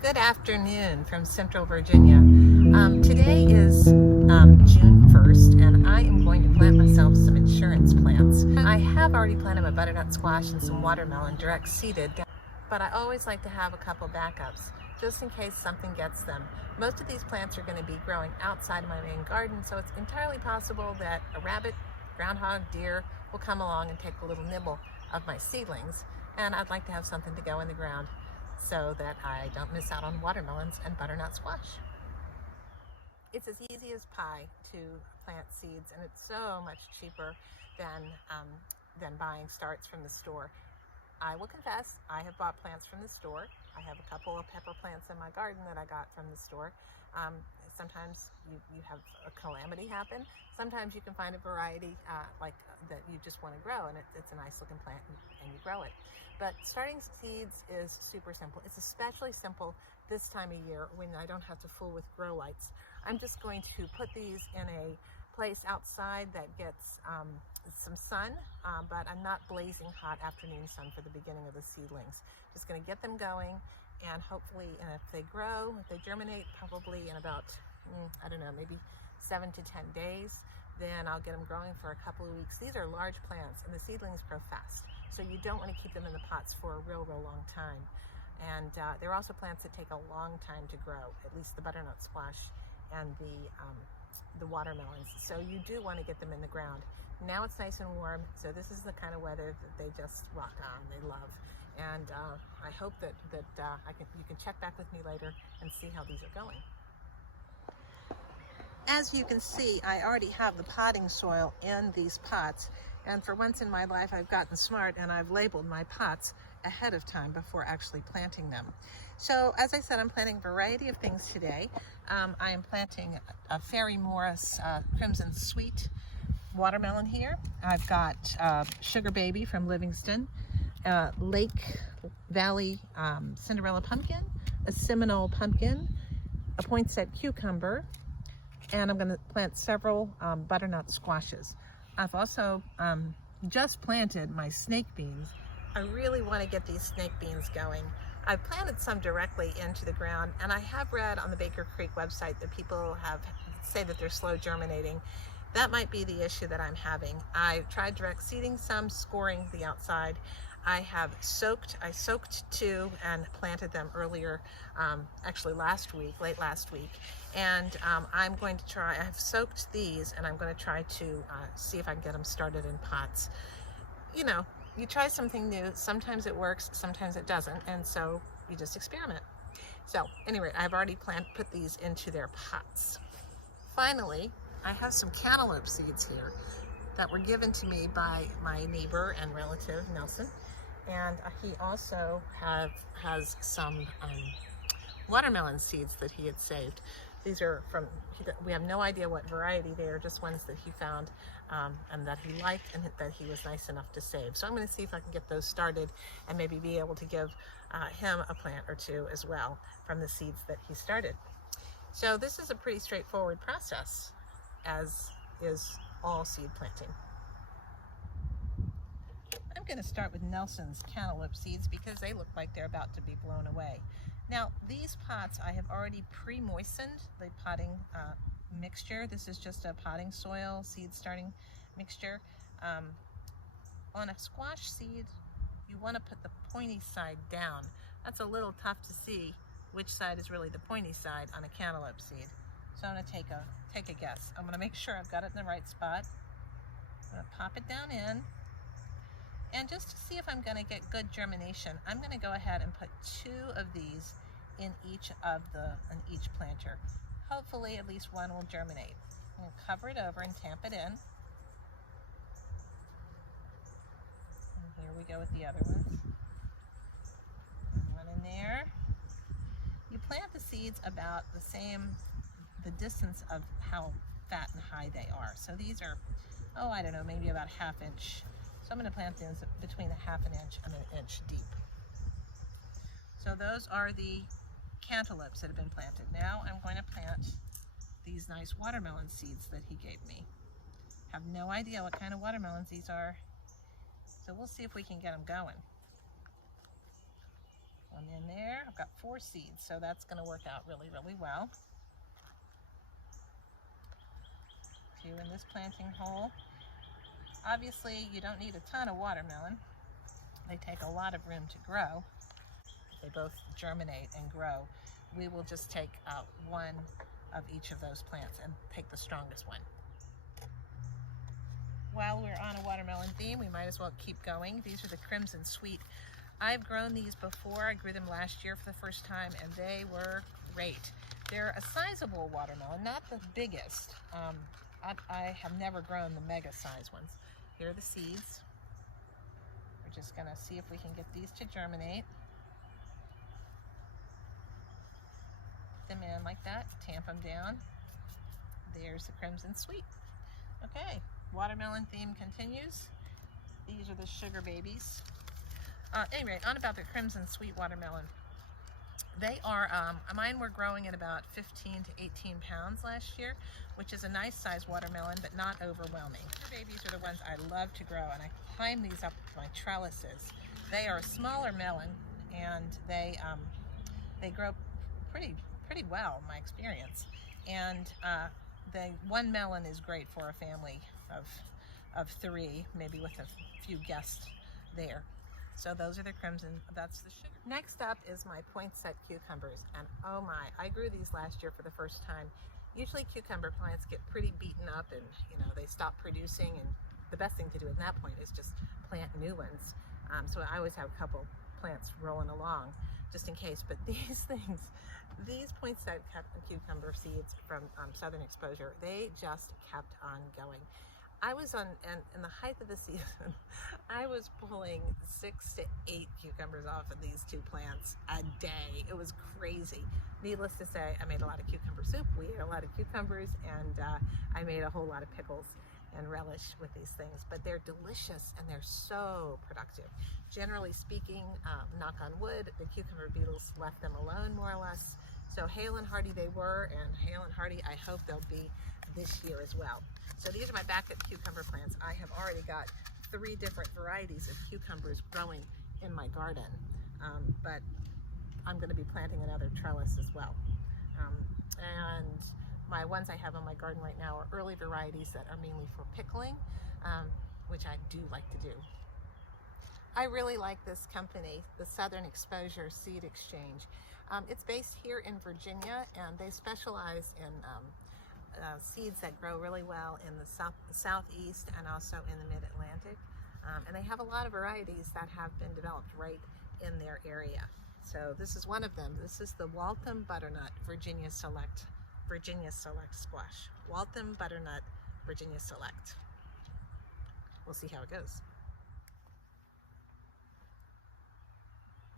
Good afternoon from Central Virginia. Today is June 1st, and I am going to plant myself some insurance plants. I have already planted my butternut squash and some watermelon direct seeded, but I always like to have a couple backups just in case something gets them. Most of these plants are going to be growing outside of my main garden, so it's entirely possible that a rabbit, groundhog, deer will come along and take a little nibble of my seedlings, and I'd like to have something to go in the ground so that I don't miss out on watermelons and butternut squash. It's as easy as pie to plant seeds, and it's so much cheaper than buying starts from the store. I will confess, I have bought plants from the store. I have a couple of pepper plants in my garden that I got from the store. Sometimes you have a calamity happen. Sometimes you can find a variety that you just want to grow, and it's a nice looking plant, and you grow it. But starting seeds is super simple. It's especially simple this time of year when I don't have to fool with grow lights. I'm just going to put these in a place outside that gets some sun, but I'm not blazing hot afternoon sun for the beginning of the seedlings. Just going to get them going, and hopefully, if they grow, if they germinate, probably in about, I don't know, maybe 7 to 10 days, then I'll get them growing for a couple of weeks. These are large plants, and the seedlings grow fast, so you don't want to keep them in the pots for a real long time. And there are also plants that take a long time to grow, at least the butternut squash and the watermelons. So you do want to get them in the ground. Now it's nice and warm, so this is the kind of weather that they just rock on, they love. And I hope that you can check back with me later and see how these are going. As you can see, I already have the potting soil in these pots, and for once in my life I've gotten smart and I've labeled my pots ahead of time before actually planting them. So as I said, I'm planting a variety of things today. I am planting a Fairy Morris Crimson Sweet watermelon here. I've got Sugar Baby from Livingston, Lake Valley Cinderella pumpkin, a Seminole pumpkin, a poinsettia cucumber, and I'm going to plant several butternut squashes. I've also just planted my snake beans. I really want to get these snake beans going. I've planted some directly into the ground, and I have read on the Baker Creek website that people say that they're slow germinating. That might be the issue that I'm having. I tried direct seeding some, scoring the outside. I soaked 2 and planted them earlier, actually late last week. And I'm going to try, I've soaked these, and I'm going to try to see if I can get them started in pots. You know, you try something new, sometimes it works, sometimes it doesn't, and so you just experiment. So anyway, I've already put these into their pots. Finally, I have some cantaloupe seeds here that were given to me by my neighbor and relative, Nelson. And he also has some watermelon seeds that he had saved. These are we have no idea what variety they are, just ones that he found and that he liked and that he was nice enough to save. So I'm going to see if I can get those started and maybe be able to give him a plant or two as well from the seeds that he started. So this is a pretty straightforward process, as is all seed planting. I'm going to start with Nelson's cantaloupe seeds because they look like they're about to be blown away. Now, these pots I have already pre-moistened the potting mixture. This is just a potting soil seed starting mixture. On a squash seed, you want to put the pointy side down. That's a little tough to see which side is really the pointy side on a cantaloupe seed. So I'm going to take a guess. I'm going to make sure I've got it in the right spot. I'm going to pop it down in. And just to see if I'm going to get good germination, I'm going to go ahead and put 2 of these in each planter. Hopefully at least one will germinate. I'm going to cover it over and tamp it in. And here we go with the other ones. One in there. You plant the seeds about the distance of how fat and high they are. So these are, I don't know, maybe about 1/2 inch. So I'm going to plant these between 1/2 inch and 1 inch deep. So those are the cantaloupes that have been planted. Now I'm going to plant these nice watermelon seeds that he gave me. Have no idea what kind of watermelons these are, so we'll see if we can get them going. One in there. I've got 4 seeds, so that's going to work out really, really well. A few in this planting hole. Obviously, you don't need a ton of watermelon. They take a lot of room to grow. They both germinate and grow. We will just take out one of each of those plants and take the strongest one. While we're on a watermelon theme, we might as well keep going. These are the Crimson Sweet. I've grown these before. I grew them last year for the first time, and they were great. They're a sizable watermelon, not the biggest. I have never grown the mega size ones. Here are the seeds. We're just gonna see if we can get these to germinate. Put them in like that, tamp them down. There's the Crimson Sweet. Okay, watermelon theme continues. These are the sugar babies. Anyway, on about the Crimson Sweet watermelon. They are, mine were growing at about 15 to 18 pounds last year, which is a nice size watermelon, but not overwhelming. Sugar babies are the ones I love to grow, and I climb these up with my trellises. They are a smaller melon, and they grow pretty well, in my experience. And one melon is great for a family of 3, maybe with a few guests there. So those are the crimson, that's the sugar. Next up is my poinsettia cucumbers, and oh my, I grew these last year for the first time. Usually cucumber plants get pretty beaten up and they stop producing, and the best thing to do at that point is just plant new ones. So I always have a couple plants rolling along just in case, but these poinsettia cucumber seeds from Southern Exposure, they just kept on going. I was in the height of the season, I was pulling 6 to 8 cucumbers off of these 2 plants a day. It was crazy. Needless to say, I made a lot of cucumber soup. We ate a lot of cucumbers, and I made a whole lot of pickles and relish with these things. But they're delicious and they're so productive. Generally speaking, knock on wood, the cucumber beetles left them alone more or less. So hale and hearty they were, and hale and hearty I hope they'll be this year as well. So these are my backup cucumber plants. I have already got 3 different varieties of cucumbers growing in my garden, but I'm going to be planting another trellis as well. And my ones I have on my garden right now are early varieties that are mainly for pickling, which I do like to do. I really like this company, the Southern Exposure Seed Exchange. It's based here in Virginia, and they specialize in seeds that grow really well in the southeast and also in the mid-Atlantic. And they have a lot of varieties that have been developed right in their area. So this is one of them. This is the Waltham Butternut Virginia Select squash. Waltham Butternut Virginia Select. We'll see how it goes.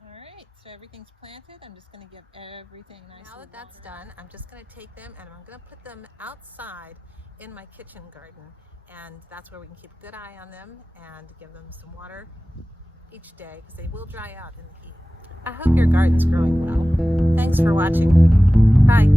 All right, so everything's planted. I'm just going to give everything nice. Now that that's done, I'm just going to take them and I'm going to put them outside in my kitchen garden, and that's where we can keep a good eye on them and give them some water each day, because they will dry out in the heat. I hope your garden's growing well. Thanks for watching. Bye.